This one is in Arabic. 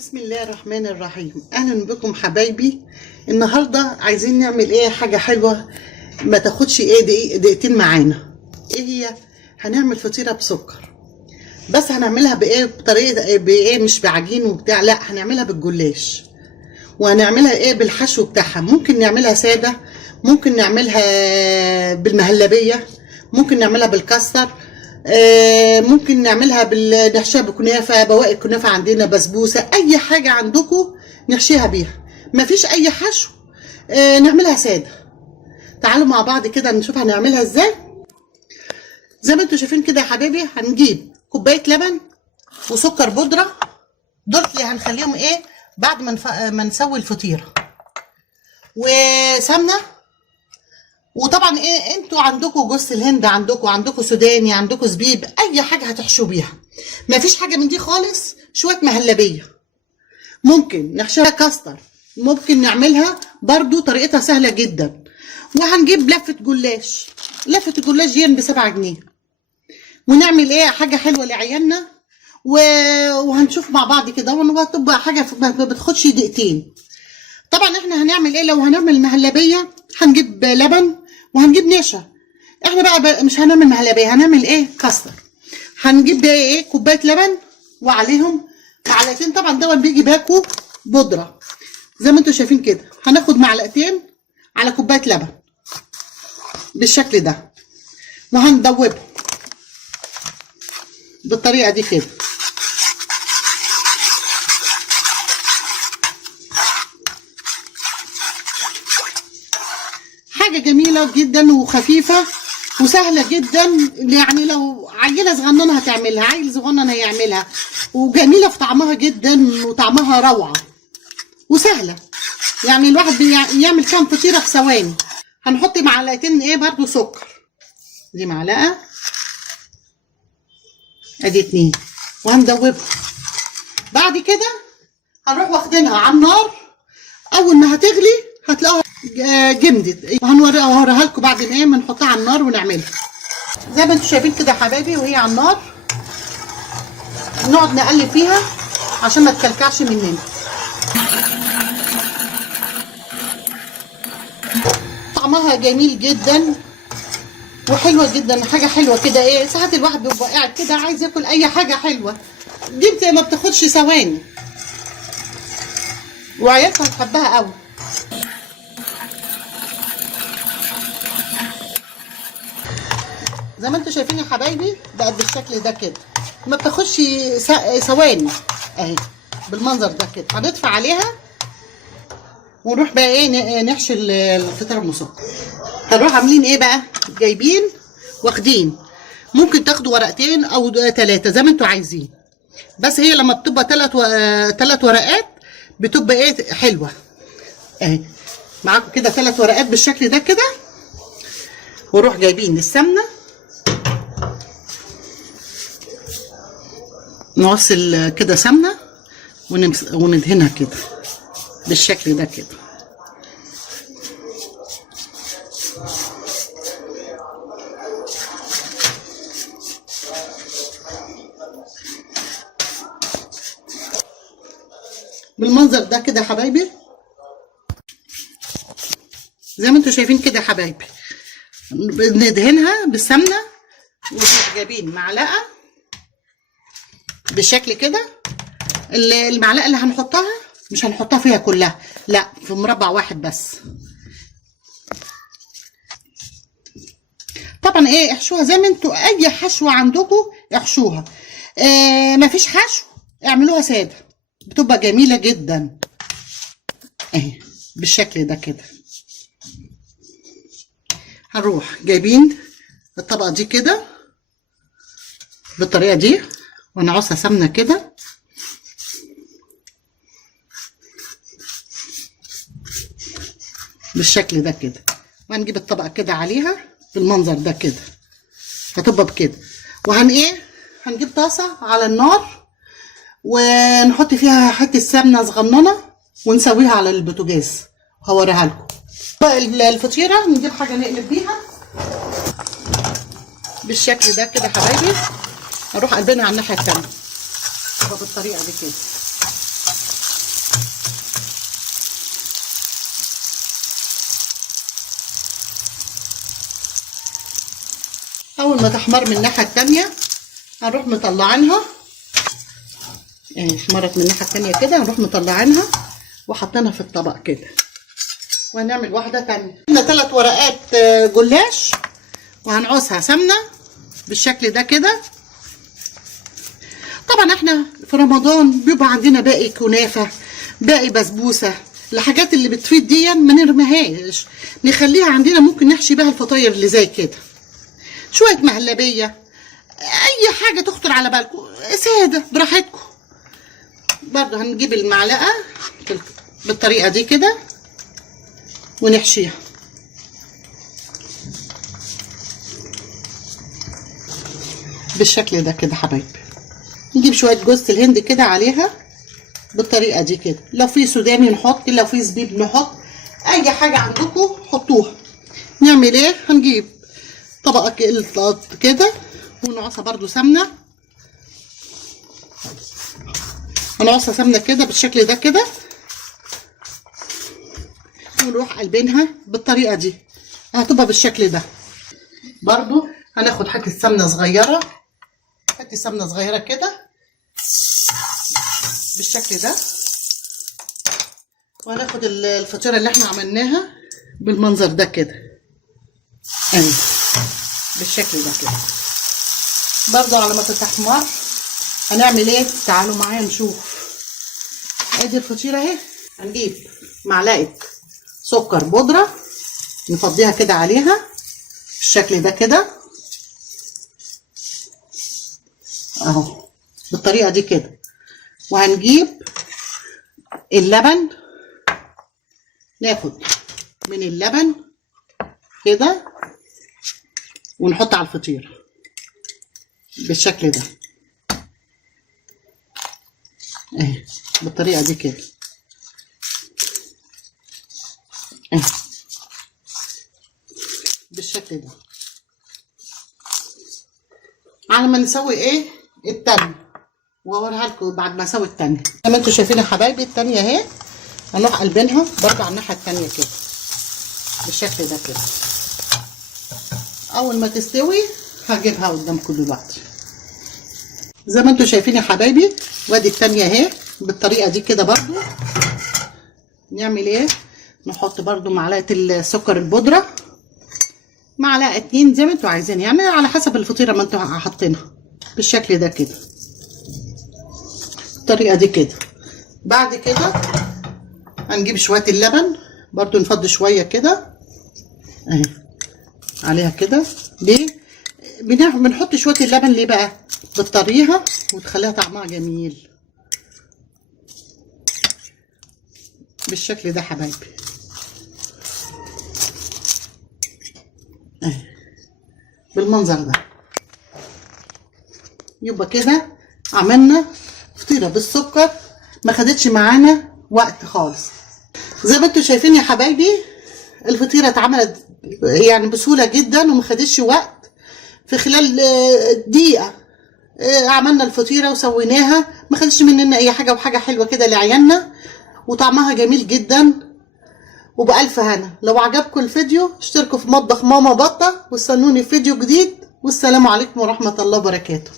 بسم الله الرحمن الرحيم. اهلا بكم حبايبي. النهارده عايزين نعمل حاجه حلوه ما تاخدش دقيقتين معانا. ايه هي؟ هنعمل فطيره بسكر، بس هنعملها بطريقه مش بعجين وبتاع، لا هنعملها بالجلاش، وهنعملها بالحشو بتاعها. ممكن نعملها ساده، ممكن نعملها بالمهلبيه، ممكن نعملها بالكاستر، ممكن نعملها نحشيها بكنافه، بواقي الكنافه عندنا، بسبوسه، اي حاجه عندكم نحشيها بيها، مفيش اي حشو. نعملها ساده. تعالوا مع بعض كده نشوف هنعملها ازاي. زي ما انتم شايفين كده يا حبايبي، هنجيب كوبايه لبن وسكر بودره، دول اللي هنخليهم بعد ما نسوي الفطيره، وسمنه. وطبعا انتوا عندكم جوز الهند، عندكم سوداني، عندكم زبيب، اي حاجه هتحشوا بيها. مفيش حاجه من دي خالص. شويه مهلبيه، ممكن نحشيها كاستر، ممكن نعملها برضو طريقتها سهله جدا. وهنجيب لفه جلاش، لفه الجلاش دي ب7 جنيه، ونعمل حاجه حلوه لعيالنا. وهنشوف مع بعض كده، وتبقى حاجه ما بتاخدش دقيقتين. طبعا احنا هنعمل لو هنعمل مهلبيه هنجيب لبن وهنجيب نشا. احنا بقى مش هنعمل مهلبيه، هنعمل كاستر. هنجيب بقى كوبايه لبن وعليهم معلقتين، طبعا ده بيجي باكو بودره زي ما انتم شايفين كده. هناخد معلقتين على كوبايه لبن بالشكل ده، وهندوبهم بالطريقه دي كده. حاجه جميله جدا وخفيفه وسهله جدا، يعني لو عيله صغننه هتعملها، عيل صغنن هيعملها، وجميله في طعمها جدا، وطعمها روعه وسهله. يعني الواحد بيعمل كام فطيره في ثواني. هنحط معلقتين برضو سكر، دي معلقه، ادي 2، وهندوبها. بعد كده هنروح واخدينها على النار. اول ما هتغلي هتلاقوها جمدت، وهوريها لكم بعد ما نحطها على النار ونعملها. زي ما انتم شايفين كده يا حبايبي، وهي على النار نقعد نقلب فيها عشان ما تكلكعش مننا. طعمها جميل جدا وحلوه جدا، حاجه حلوه كده. ساعات الواحد بيبقى قاعد كده عايز ياكل اي حاجه حلوه، دي ما بتاخدش ثواني، وعيالك هتحبها قوي. زي ما انتم شايفين يا حبايبي، بقت بالشكل ده كده، ما بتاخدش ثواني اهي، بالمنظر ده كده. هنطفي عليها ونروح بقى نحشي الفطيره المسكر. هنروح عاملين بقى، جايبين واخدين، ممكن تاخدوا ورقتين او 3 زي ما انتم عايزين، بس هي لما بتبقى 3 ورقات بتبقى حلوه اهي. معاكم كده 3 ورقات بالشكل ده كده. ونروح جايبين السمنه، نوصل كده سمنه وندهنها كده بالشكل ده كده. بالمنظر ده كده يا حبايبي، زي ما انتم شايفين كده يا حبايبي. ندهنها بالسمنه، ونروح جايبين معلقه بالشكل كده. المعلقه اللي هنحطها مش هنحطها فيها كلها، لا، في مربع واحد بس. طبعا احشوها زي ما انتوا، اي حشوه عندكم احشوها. مفيش حشو اعملوها ساده، بتبقى جميله جدا اهي بالشكل ده كده. هنروح جايبين الطبقه دي كده بالطريقه دي، ونعصها سمنه كده، بالشكل ده كده. وهنجيب الطبقه كده عليها بالمنظر ده كده، هتبقى بكده. هنجيب طاسه على النار، ونحط فيها حته سمنه صغننه، ونسويها على البوتاجاز. هوريها لكم الفطيره. نجيب حاجه نقلب بيها بالشكل ده كده يا حبايبي. اروح قلبنا على الناحيه الثانيه بالطريقه دي كده. اول ما تحمر من الناحيه التانيه هنروح مطلعينها. يعني احمرت من الناحيه التانيه كده، هنروح مطلعينها وحاطينها في الطبق كده. وهنعمل واحده تانيه. عندنا 3 ورقات جلاش وهنعوزها سمنه بالشكل ده كده. طبعا احنا في رمضان بيبقى عندنا باقي كنافه، باقي بسبوسه، الحاجات اللي بتفيد دي ما نرميهاش، نخليها عندنا ممكن نحشي بها الفطاير اللي زي كده. شويه مهلبيه، اي حاجه تخطر على بالكم ساده براحتكم. برضه هنجيب المعلقه بالطريقه دي كده ونحشيها بالشكل ده كده حبايبي. نجيب شويه جوز الهند كده عليها بالطريقه دي كده. لو في سوداني نحط، لو في زبيب نحط، اي حاجه عندكم حطوها. نعمل ايه؟ هنجيب طبقه كده ونعصها برضو سمنه. هنعصها سمنه كده بالشكل ده كده، ونروح قلبينها بالطريقه دي. هتبقى بالشكل ده. برضو هناخد حته سمنه صغيره، حته سمنه صغيره كده بالشكل ده، وهناخد الفطيره اللي احنا عملناها بالمنظر ده كده اهي بالشكل ده كده. برضو على ما تتحمر هنعمل ايه؟ تعالوا معايا نشوف. ادي الفطيره اهي. هنجيب معلقه سكر بودره نفضيها كده عليها بالشكل ده كده اهو بالطريقه دي كده. وهنجيب اللبن، ناخد من اللبن كده ونحط على الفطيره بالشكل ده اهي بالطريقه دي كده اهي بالشكل ده. على ما نسوي ايه التانية، واوريها لكم بعد ما اسوي التانية. زي ما انتم شايفين يا حبايبي التانية اهي. هنروح قلبينها برضه على الناحيه التانية كده بالشكل ده كده. اول ما تستوي هجيبها قدامكم دلوقتي. زي ما انتم شايفين يا حبايبي، وادي التانية اهي بالطريقه دي كده. برضه نعمل ايه؟ نحط برضه معلقه السكر البودره، معلقه 2 زي ما انتوا عايزين، يعني على حسب الفطيره ما انتوا حاطينها بالشكل ده كده بالطريقه دي كده. بعد كده هنجيب شويه اللبن برضو نفضي شويه كده اهي عليها كده. ليه بنحط شويه اللبن؟ ليه بقى؟ بتطريها وتخليها طعمها جميل بالشكل ده حبايبي اهي بالمنظر ده. يبقى كده عملنا فطيره بالسكر ما خدتش معانا وقت خالص. زي ما انتوا شايفين يا حبايبي الفطيره اتعملت يعني بسهوله جدا وما خدتش وقت. في خلال دقيقه عملنا الفطيره وسويناها، ما خدتش مننا اي حاجه، وحاجه حلوه كده لعيالنا وطعمها جميل جدا وبألف هنا. لو عجبكم الفيديو اشتركوا في مطبخ ماما بطه واستنوني في فيديو جديد، والسلام عليكم ورحمه الله وبركاته.